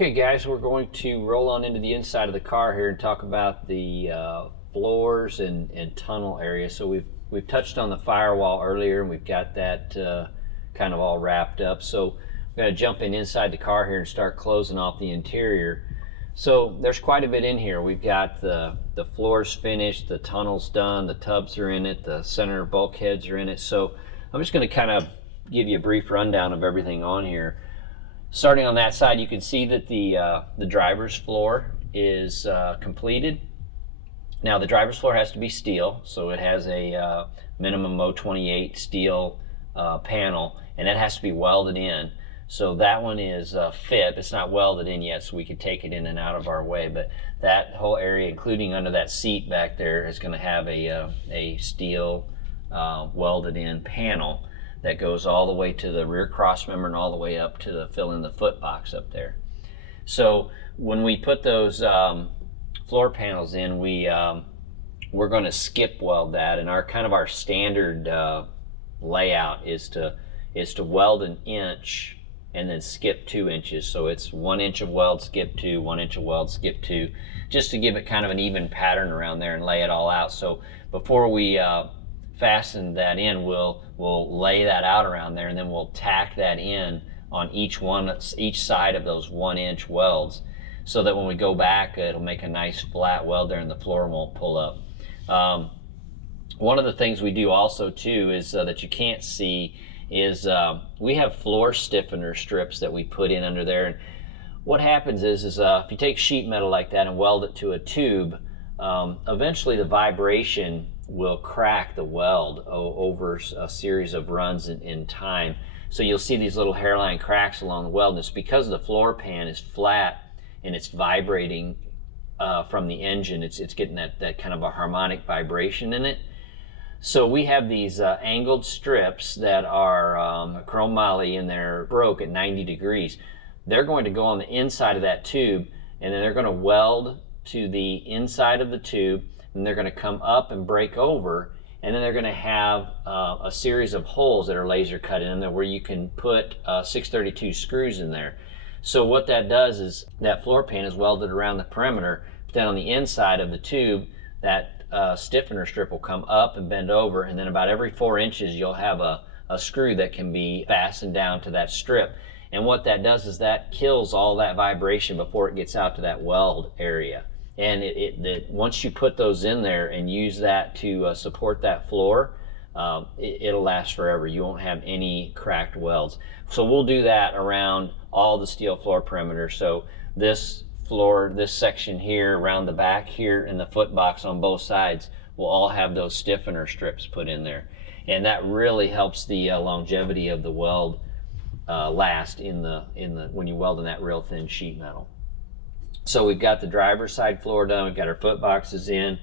Okay guys, we're going to roll on into the inside of the car here and talk about the floors and tunnel area. So we've touched on the firewall earlier, and we've got that kind of all wrapped up. So we're going to jump inside the car here and start closing off the interior. So there's quite a bit in here. We've got the floors finished, the tunnel's done, the tubs are in it, the center bulkheads are in it. So I'm just going to kind of give you a brief rundown of everything on here. Starting on that side, you can see that the driver's floor is completed. Now the driver's floor has to be steel, so it has a minimum O28 steel panel, and that has to be welded in. So that one is fit. It's not welded in yet, so we can take it in and out of our way. But that whole area, including under that seat back there, is going to have a steel welded in panel that goes all the way to the rear cross member and all the way up to the fill in the foot box up there. So when we put those floor panels in, we're going to skip weld that, and our standard layout is to weld an inch and then skip 2 inches. So it's 1 inch of weld, skip 2, 1 inch of weld, skip 2, just to give it kind of an even pattern around there and lay it all out. So before we fasten that in, we'll lay that out around there, and then we'll tack that in on each side of those 1 inch welds, so that when we go back, it'll make a nice flat weld there and the floor won't pull up. One of the things we do also too is that you can't see is we have floor stiffener strips that we put in under there. And what happens is if you take sheet metal like that and weld it to a tube, eventually the vibration will crack the weld over a series of runs in time. So you'll see these little hairline cracks along the weld, and it's because the floor pan is flat and it's vibrating from the engine. It's getting that kind of a harmonic vibration in it. So we have these angled strips that are chromoly, and they're broke at 90 degrees. They're going to go on the inside of that tube, and then they're going to weld to the inside of the tube, and they're going to come up and break over, and then they're going to have a series of holes that are laser cut in there where you can put 632 screws in there. So what that does is that floor pan is welded around the perimeter, but then on the inside of the tube, that stiffener strip will come up and bend over, and then about every 4 inches you'll have a screw that can be fastened down to that strip. And what that does is that kills all that vibration before it gets out to that weld area. And once you put those in there and use that to support that floor, it'll last forever. You won't have any cracked welds. So we'll do that around all the steel floor perimeter. So this floor, this section here, around the back here, and the foot box on both sides will all have those stiffener strips put in there. And that really helps the longevity of the weld last when you weld in that real thin sheet metal. So we've got the driver's side floor done, we've got our foot boxes in.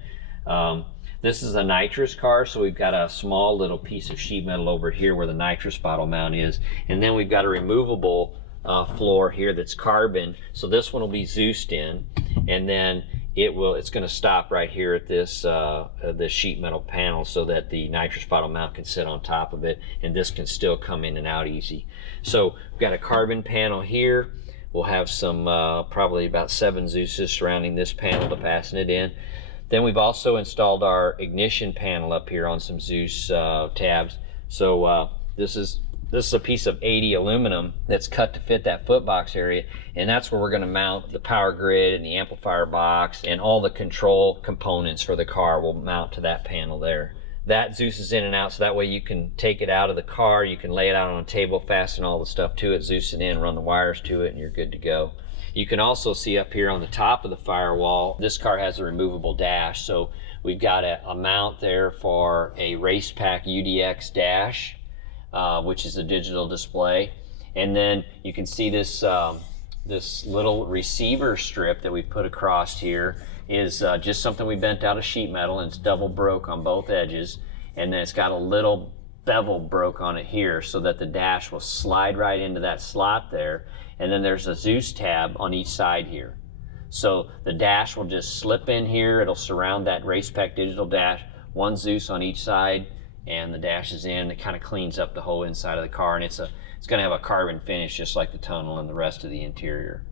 This is a nitrous car, so we've got a small little piece of sheet metal over here where the nitrous bottle mount is. And then we've got a removable floor here that's carbon. So this one will be Zeused in, and then it's going to stop right here at this sheet metal panel, so that the nitrous bottle mount can sit on top of it, and this can still come in and out easy. So we've got a carbon panel here. We'll have some probably about 7 Zeuses surrounding this panel to fasten it in. Then we've also installed our ignition panel up here on some Zeus tabs. So this is a piece of 80 aluminum that's cut to fit that foot box area, and that's where we're going to mount the power grid and the amplifier box, and all the control components for the car will mount to that panel there. That Zeus in and out, so that way you can take it out of the car, you can lay it out on a table, fasten all the stuff to it, Zeus it in, run the wires to it, and you're good to go. You can also see up here on the top of the firewall, this car has a removable dash, so we've got a mount there for a Racepak UDX dash, which is a digital display. And then you can see this little receiver strip that we put across here is just something we bent out of sheet metal, and it's double broke on both edges, and then it's got a little bevel broke on it here so that the dash will slide right into that slot there, and then there's a Zeus tab on each side here. So the dash will just slip in here, it'll surround that Racepak digital dash, 1 Zeus on each side, and the dash is in. It kind of cleans up the whole inside of the car, and it's going to have a carbon finish just like the tunnel and the rest of the interior.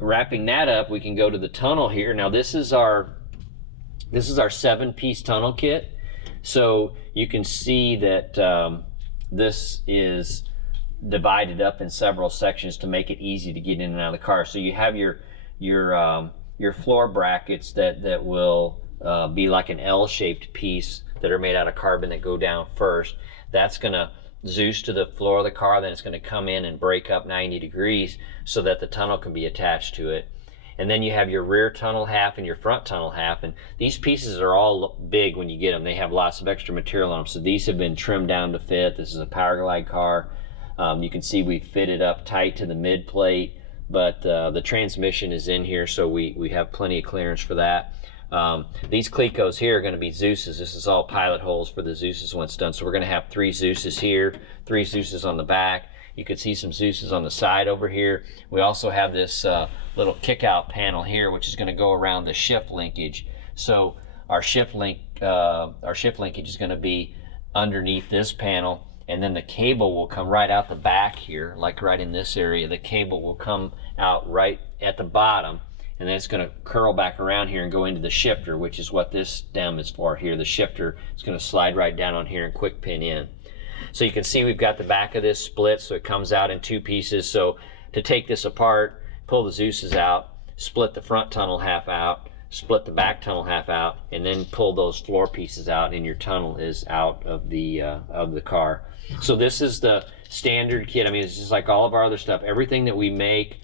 Wrapping that up, we can go to the tunnel here. Now this is our 7-piece tunnel kit. So you can see that this is divided up in several sections to make it easy to get in and out of the car. So you have your floor brackets that will be like an L-shaped piece that are made out of carbon that go down first. That's going to Zeus to the floor of the car, then it's going to come in and break up 90 degrees so that the tunnel can be attached to it. And then you have your rear tunnel half and your front tunnel half, and these pieces are all big when you get them. They have lots of extra material on them, so these have been trimmed down to fit. This is a Powerglide car. You can see we fit it up tight to the mid plate, but the transmission is in here, so we have plenty of clearance for that. These Clecos here are going to be Zeus's. This is all pilot holes for the Zeus's when it's done. So we're going to have 3 Zeus's here, 3 Zeus's on the back. You could see some Zeus's on the side over here. We also have this little kick-out panel here, which is going to go around the shift linkage. So our shift linkage is going to be underneath this panel, and then the cable will come right out the back here, like right in this area. The cable will come out right at the bottom, and then it's going to curl back around here and go into the shifter, which is what this stem is for here. The shifter is going to slide right down on here and quick pin in. So you can see we've got the back of this split, so it comes out in 2 pieces. So to take this apart, pull the Zeus's out, split the front tunnel half out, split the back tunnel half out, and then pull those floor pieces out, and your tunnel is out of the car. So this is the standard kit. I mean, it's just like all of our other stuff. Everything that we make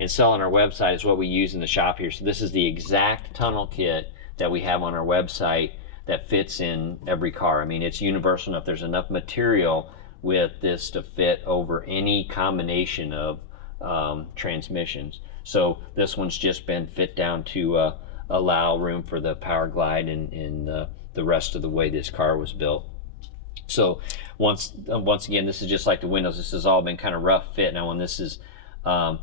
and sell on our website is what we use in the shop here. So this is the exact tunnel kit that we have on our website that fits in every car. I mean, it's universal enough. There's enough material with this to fit over any combination of transmissions. So this one's just been fit down to allow room for the Powerglide and the rest of the way this car was built. So once again, this is just like the windows. This has all been kind of rough fit. Now when this is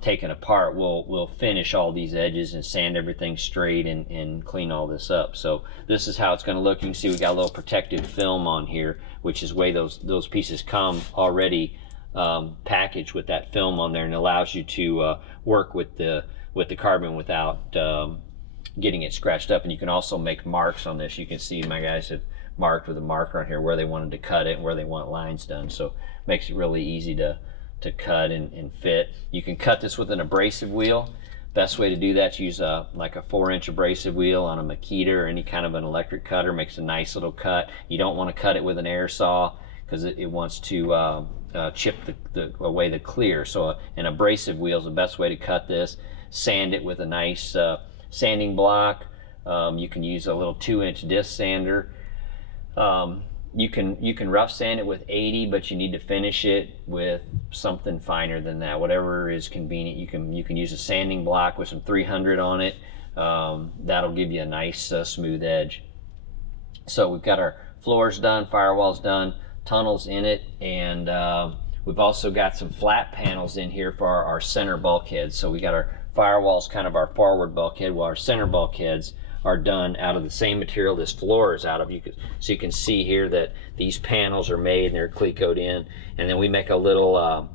taken apart, we'll finish all these edges and sand everything straight and clean all this up. So this is how it's going to look. You can see we got a little protective film on here, which is the way those pieces come already packaged with that film on there, and allows you to work with the carbon without getting it scratched up. And you can also make marks on this. You can see my guys have marked with a marker on here where they wanted to cut it and where they want lines done. So it makes it really easy to cut and fit. You can cut this with an abrasive wheel. Best way to do that is use like a 4-inch abrasive wheel on a Makita or any kind of an electric cutter. Makes a nice little cut. You don't want to cut it with an air saw because it wants to chip away the clear. So an abrasive wheel is the best way to cut this. Sand it with a nice sanding block. You can use a little 2-inch disc sander. You can rough sand it with 80, but you need to finish it with something finer than that. Whatever is convenient. You can use a sanding block with some 300 on it. That'll give you a nice smooth edge. So we've got our floors done, firewalls done, tunnels in it, and we've also got some flat panels in here for our center bulkheads. So we got our firewalls, kind of our forward bulkhead, while our center bulkheads are done out of the same material this floor is out of. So you can see here that these panels are made and they're Clecoed in, and then we make a little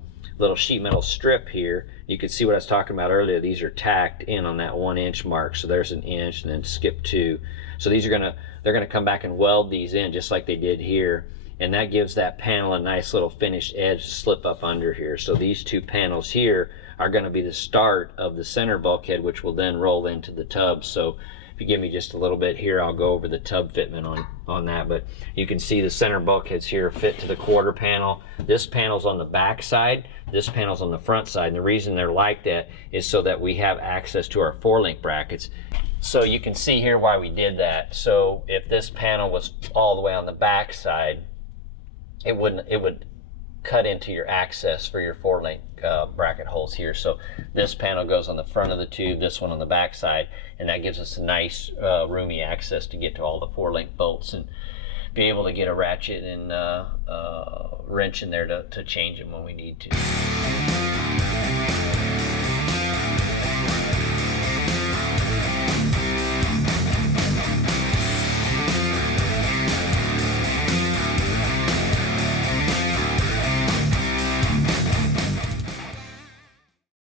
sheet metal strip here. You can see what I was talking about earlier. These are tacked in on that 1-inch mark. So there's an inch and then skip 2. So these are they're gonna come back and weld these in just like they did here, and that gives that panel a nice little finished edge to slip up under here. So these 2 panels here are going to be the start of the center bulkhead, which will then roll into the tub. So if you give me just a little bit here, I'll go over the tub fitment on that. But you can see the center bulkheads here fit to the quarter panel. This panel's on the back side, this panel's on the front side, and the reason they're like that is so that we have access to our 4-link brackets. So you can see here why we did that. So if this panel was all the way on the back side, it would cut into your access for your 4-link bracket holes here. So this panel goes on the front of the tube, this one on the back side, and that gives us a nice roomy access to get to all the 4-link bolts and be able to get a ratchet and wrench in there to change them when we need to.